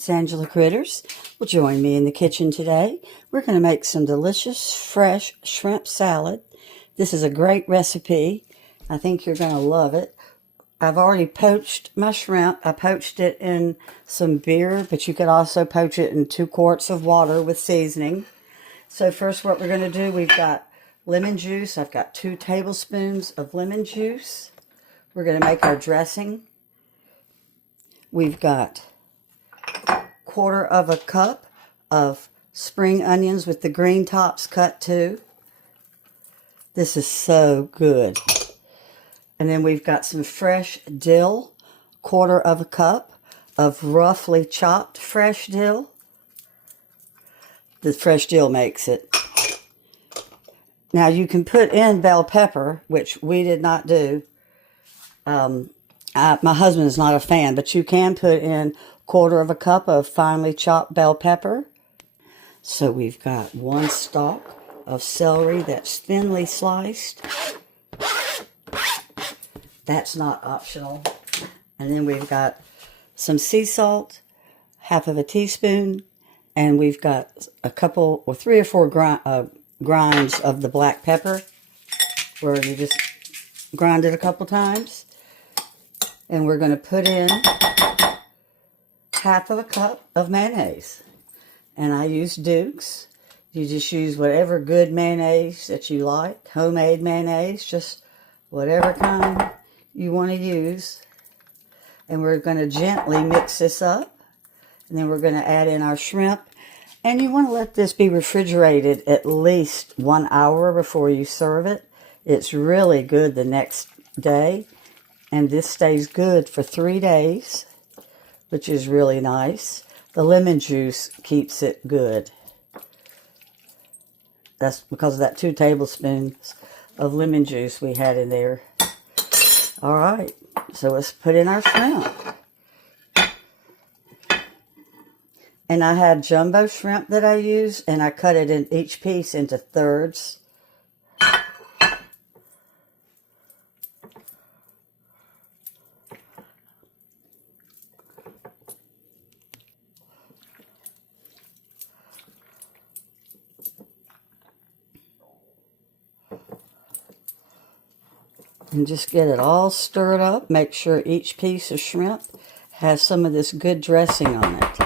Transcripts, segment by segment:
it's Angela Critters. Well, join me in the kitchen today. We're going to make some delicious, fresh shrimp salad. This is a great recipe. I think you're going to love it. I've already poached my shrimp. I poached it in some beer, but you could also poach it in 2 quarts of water with seasoning. So first what we're going to do, we've got lemon juice. I've got 2 tablespoons of lemon juice. We're going to make our dressing. We've got 1/4 of a cup of spring onions with the green tops cut too. This is so good. And then we've got some fresh dill, 1/4 of a cup of roughly chopped fresh dill. The fresh dill makes it. Now you can put in bell pepper, which we did not do. My husband is not a fan, but you can put in 1/4 of a cup of finely chopped bell pepper. So we've got 1 stalk of celery that's thinly sliced. That's not optional. And then we've got some sea salt, 1/2 teaspoon, and we've got a couple or 3 or 4 grinds of the black pepper, where you just grind it a couple times. And we're going to put in 1/2 cup of mayonnaise. And I use Duke's. You just use whatever good mayonnaise that you like. Homemade mayonnaise, just whatever kind you want to use. And we're going to gently mix this up. And then we're going to add in our shrimp. And you want to let this be refrigerated at least 1 hour before you serve it. It's really good the next day. And this stays good for 3 days, which is really nice. The lemon juice keeps it good. That's because of that 2 tablespoons of lemon juice we had in there. All right, so let's put in our shrimp. And I had jumbo shrimp that I use, and I cut it in each piece into thirds. And just get it all stirred up. Make sure each piece of shrimp has some of this good dressing on it.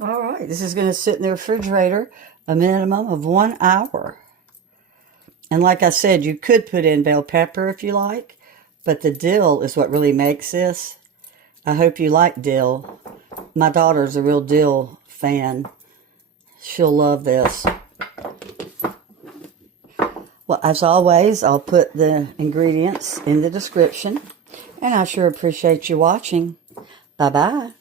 All right, this is going to sit in the refrigerator a minimum of 1 hour. And like I said, you could put in bell pepper if you like. But the dill is what really makes this. I hope you like dill. My daughter's a real dill fan. She'll love this. Well, as always, I'll put the ingredients in the description. And I sure appreciate you watching. Bye-bye.